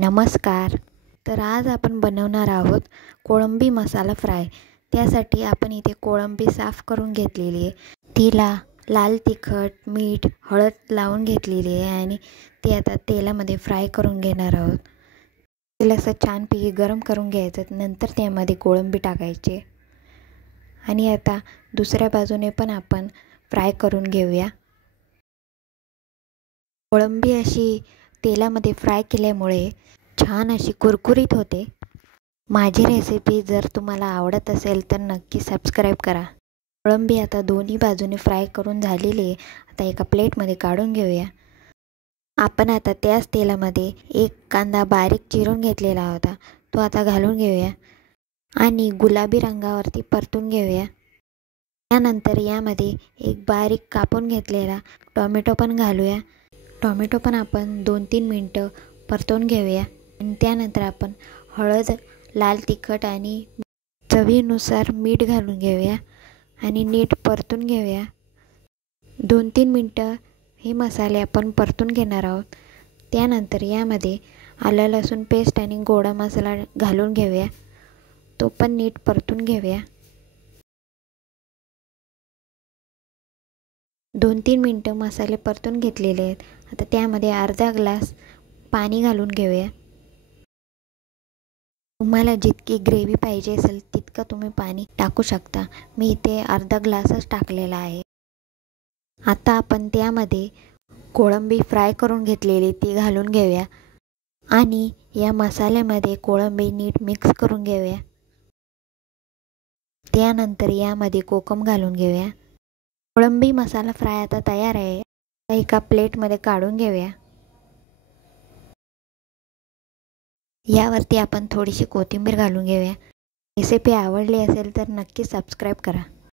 नमस्कार. तर आज आपण बनवणार आहोत कोळंबी मसाला फ्राय. त्यासाठी आपण इथे कोळंबी साफ करून घेतलेली आहे. तिला लाल तिखट, मीठ, हळद लावून घेतलेली आहे आणि ती आता तेलामध्ये फ्राय करून घेणार आहोत. तेल असं छानपैकी गरम करून घ्यायचं. नंतर त्यामध्ये कोळंबी टाकायची आणि आता दुसऱ्या बाजूने पण आपण फ्राय करून घेऊया. कोळंबी अशी तेलामध्ये फ्राय केल्यामुळे छान अशी कुरकुरीत होते. माझी रेसिपी जर तुम्हाला आवडत असेल तर नक्की सबस्क्राईब करा. कोळंबी आता दोन्ही बाजूने फ्राय करून झालेली आहे. आता एका प्लेटमध्ये काढून घेऊया. आपण आता त्याच तेलामध्ये एक कांदा बारीक चिरून घेतलेला होता, तो आता घालून घेऊया आणि गुलाबी रंगावरती परतून घेऊया. त्यानंतर यामध्ये एक बारीक कापून घेतलेला टोमॅटो पण घालूया. टोमॅटो पण आपण 2-3 मिनटं परतून घेऊया आणि त्यानंतर आपण हळद, लाल तिखट आणि चवीनुसार मीठ घालून घेऊया आणि नीट परतून घेऊया. 2-3 मिनटं हे मसाले आपण परतून घेणार आहोत. त्यानंतर यामध्ये आलं लसूण पेस्ट आणि गोडा मसाला घालून घेऊया, तो पण नीट परतून घेऊया. 2-3 मिनटं मसाले परतून घेतलेले आहेत. आता त्यामध्ये अर्धा ग्लास पाणी घालून घेऊया. तुम्हाला जितकी ग्रेव्ही पाहिजे असेल तितकं तुम्ही पाणी टाकू शकता. मी इथे अर्धा ग्लासच टाकलेला आहे. आता आपण त्यामध्ये कोळंबी फ्राय करून घेतलेली ती घालून घेऊया आणि या मसाल्यामध्ये कोळंबी नीट मिक्स करून घेऊया. त्यानंतर यामध्ये कोकम घालून घेऊया. कोळंबी मसाला फ्राय आता तयार आहे. एका प्लेटमध्ये काढून घेऊया. यावरती आपण थोडीशी कोथिंबीर घालून घेऊया. रेसिपी आवडली असेल तर नक्की सबस्क्राईब करा.